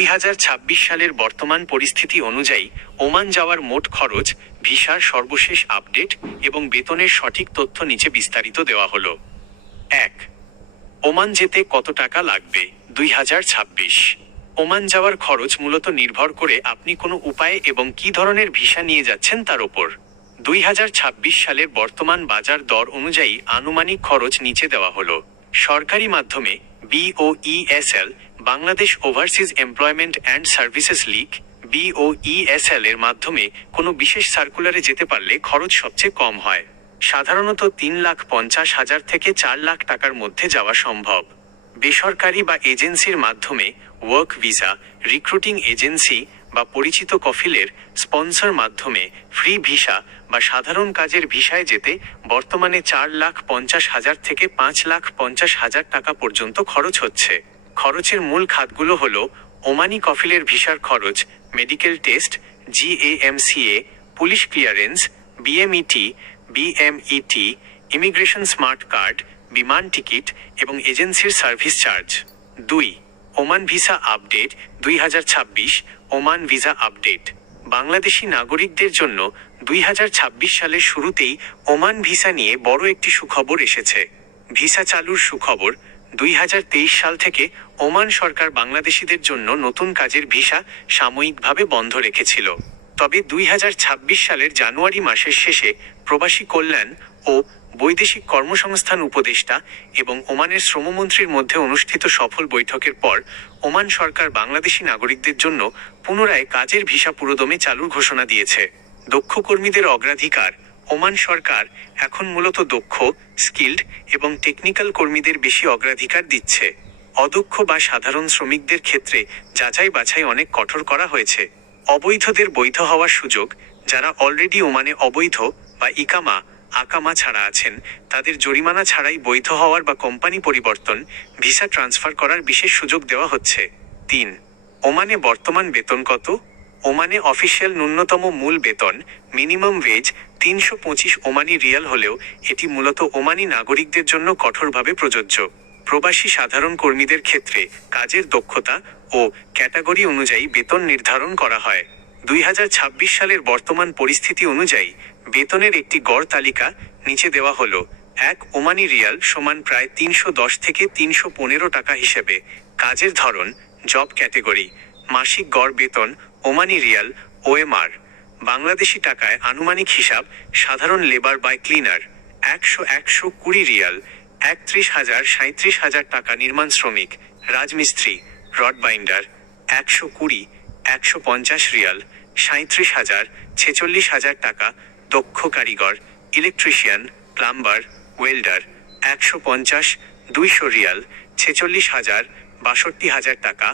2026 সালের বর্তমান পরিস্থিতি অনুযায়ী ওমান যাওয়ার মোট খরচ, ভিসার সর্বশেষ আপডেট এবং বেতনের সঠিক তথ্য নিচে বিস্তারিত দেওয়া হলো। 1. ওমান যেতে কত টাকা লাগবে? 2026 ওমান যাওয়ার খরচ মূলত নির্ভর করে আপনি কোনো উপায়ে এবং কী ধরনের ভিসা নিয়ে যাচ্ছেন তার ওপর। 2026 সালের বর্তমান বাজার দর অনুযায়ী আনুমানিক খরচ নিচে দেওয়া হলো। সরকারি মাধ্যমে BOESL Bangladesh overseas employment and services League BOESL এর মাধ্যমে কোনো বিশেষ সার্কুলারে যেতে পারলে খরচ সবচেয়ে কম হয়। সাধারণত 3,50,000 থেকে 4 লাখ টাকার মধ্যে যাওয়া সম্ভব। বেসরকারি বা এজেন্সির মাধ্যমে ওয়ার্ক ভিসা, রিক্রুটিং এজেন্সি বা পরিচিত কফিলের স্পন্সর মাধ্যমে ফ্রি ভিসা বা সাধারণ কাজের ভিসায় যেতে বর্তমানে 4,50,000 থেকে 5,50,000 টাকা পর্যন্ত খরচ হচ্ছে। খরচের মূল খাতগুলো হল ওমানি কফিলের ভিসার খরচ, medical test, GAMCA, police clearance, BMET, immigration smart card, বিমান টিকিট এবং এজেন্সির service charge. 2. Oman visa update 2026 Oman visa update Bangladeshi নাগরিকদের জন্য 2026 সালের শুরুতেই ওমান ভিসা নিয়ে বড় একটি সুখবর এসেছে। ভিসা চালুর সুখবর। 2023 সাল থেকে ওমান সরকার বাংলাদেশিদের জন্য নতুন কাজের ভিসা সাময়িকভাবে বন্ধ রেখেছিল। তবে 2026 সালের জানুয়ারি মাসের শেষে প্রবাসী কল্যাণ ও বৈদেশিক কর্মসংস্থান উপদেষ্টা এবং ওমানের শ্রমমন্ত্রীর মধ্যে অনুষ্ঠিত সফল বৈঠকের পর ওমান সরকার বাংলাদেশি নাগরিকদের জন্য পুনরায় কাজের ভিসা পুরোদমে চালুর ঘোষণা দিয়েছে। দক্ষ কর্মীদের অগ্রাধিকার। ওমান সরকার এখন মূলত দক্ষ, স্কিল্ড এবং টেকনিক্যাল কর্মীদের বেশি অগ্রাধিকার দিচ্ছে। অদক্ষ বা সাধারণ শ্রমিকদের ক্ষেত্রে যাচাই বাছাই অনেক কঠোর করা হয়েছে। অবৈধদের বৈধ হওয়ার সুযোগ। যারা অলরেডি ওমানে অবৈধ বা আকামা ছাড়া আছেন তাদের জরিমানা ছাড়াই বৈধ হওয়ার বা কোম্পানি পরিবর্তন, ভিসা ট্রান্সফার করার বিশেষ সুযোগ দেওয়া হচ্ছে। 3. ওমানে বর্তমান বেতন কত? ওমানে অফিসিয়াল ন্যূনতম মূল বেতন মিনিমাম ওয়েজ 325 ওমানি রিয়াল হলেও এটি মূলত ওমানি নাগরিকদের জন্য কঠোরভাবে প্রযোজ্য। প্রবাসী সাধারণ কর্মীদের ক্ষেত্রে কাজের দক্ষতা ও ক্যাটাগরি অনুযায়ী বেতন নির্ধারণ করা হয়। 2026 সালের বর্তমান পরিস্থিতি অনুযায়ী বেতনের একটি গড় তালিকা নিচে দেওয়া হলো। 1 ওমানি রিয়াল সমান প্রায় 310 থেকে 315 টাকা হিসেবে। কাজের ধরন, জব ক্যাটেগরি। মাসিক গড় বেতন ওমানি রিয়াল OMR বাংলাদেশি টাকায় আনুমানিক হিসাব। সাধারণ লেবার বাই ক্লিনার 120 রিয়াল 31,000-37,000 টাকা। নির্মাণ শ্রমিক, রাজমিস্ত্রি, রড বাইন্ডার 120-150 রিয়াল 37,000-46,000 টাকা। দক্ষ কারিগর, ইলেকট্রিশিয়ান, প্লাম্বার, ওয়েল্ডার 150-200 রিয়াল 46,000-62,000 টাকা।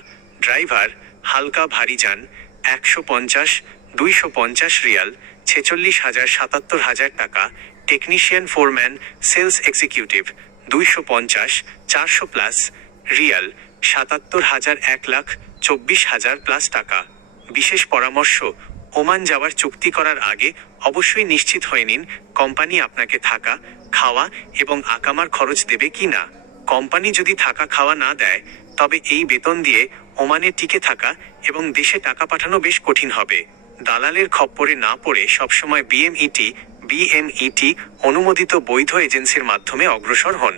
ড্রাইভার, হালকা ভারী যান 150-250 রিয়াল 46,000-77,000 টাকা। Technician, foreman, sales executive 250-400 plus riyal 77,000-1,24,000 plus টাকা। বিশেষ পরামর্শ, ওমান যাওয়ার চুক্তি করার আগে অবশ্যই নিশ্চিত হয়ে নিন কোম্পানি আপনাকে থাকা, খাওয়া এবং আকামার খরচ দেবে কি না। কোম্পানি যদি থাকা খাওয়া না দেয় তবে এই বেতন দিয়ে ওমানে টিকে থাকা এবং দেশে টাকা পাঠানো বেশ কঠিন হবে। দালালের খপ্পরে না পড়ে সবসময় BMET অনুমোদিত বৈধ এজেন্সির মাধ্যমে অগ্রসর হন।